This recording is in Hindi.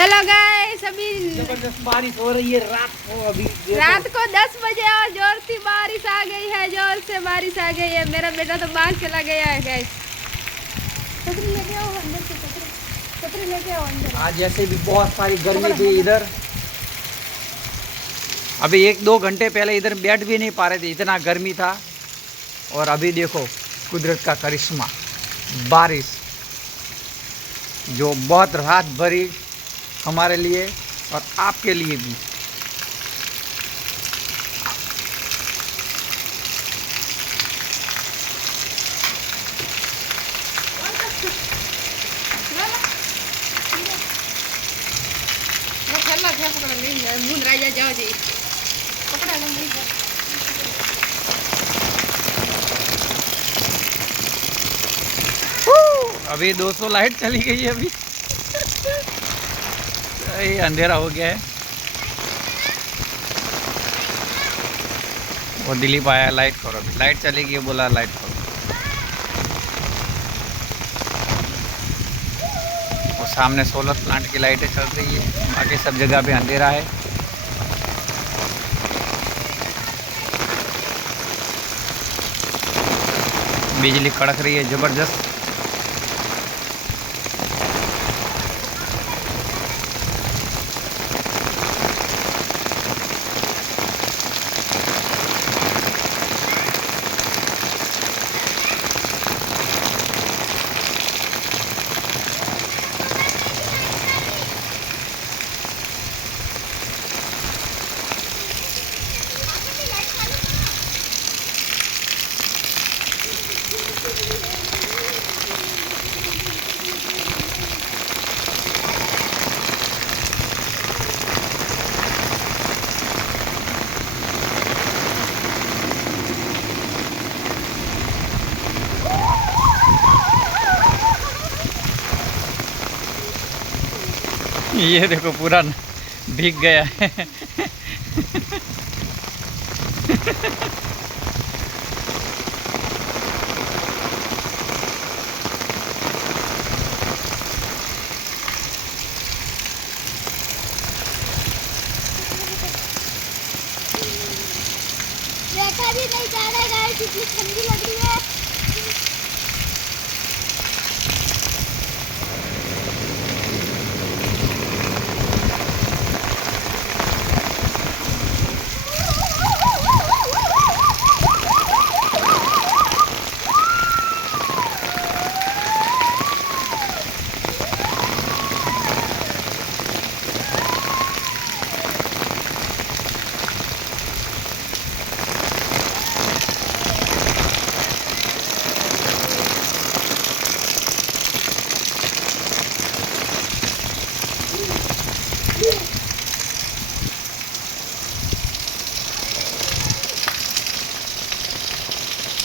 हेलो गाइस, अभी जबरदस्त बारिश हो रही है रात को। अभी रात को 10 बजे और जोर से बारिश आ गई है। जोर से बारिश आ गई है। मेरा बेटा तो बाहर चला गया है गाइस। छतरी लेके आओ अंदर से, छतरी लेके आओ अंदर। आज जैसे भी बहुत सारी गर्मी थी इधर। अभी 1-2 घंटे पहले इधर बैठ भी नहीं पा रहे थे, इतना गर्मी था। और अभी देखो कुदरत का करिश्मा, बारिश जो बहुत राहत भरी हमारे लिए और आपके लिए भी। जाओ जी, पकड़ा लो मेरी। अभी 200 लाइट चली गई है। अभी ये अंधेरा हो गया है। वो दिलीप आया, लाइट करो। अभी लाइट चली गई, बोला लाइट करो। और सामने सोलर प्लांट की लाइटें चल रही है, बाकी सब जगह पे अंधेरा है। बिजली कड़क रही है ज़बरदस्त। ये देखो पूरा भीग गया है। बैठा भी नहीं जा रहा है गाइस, इतनी ठंडी लग रही है।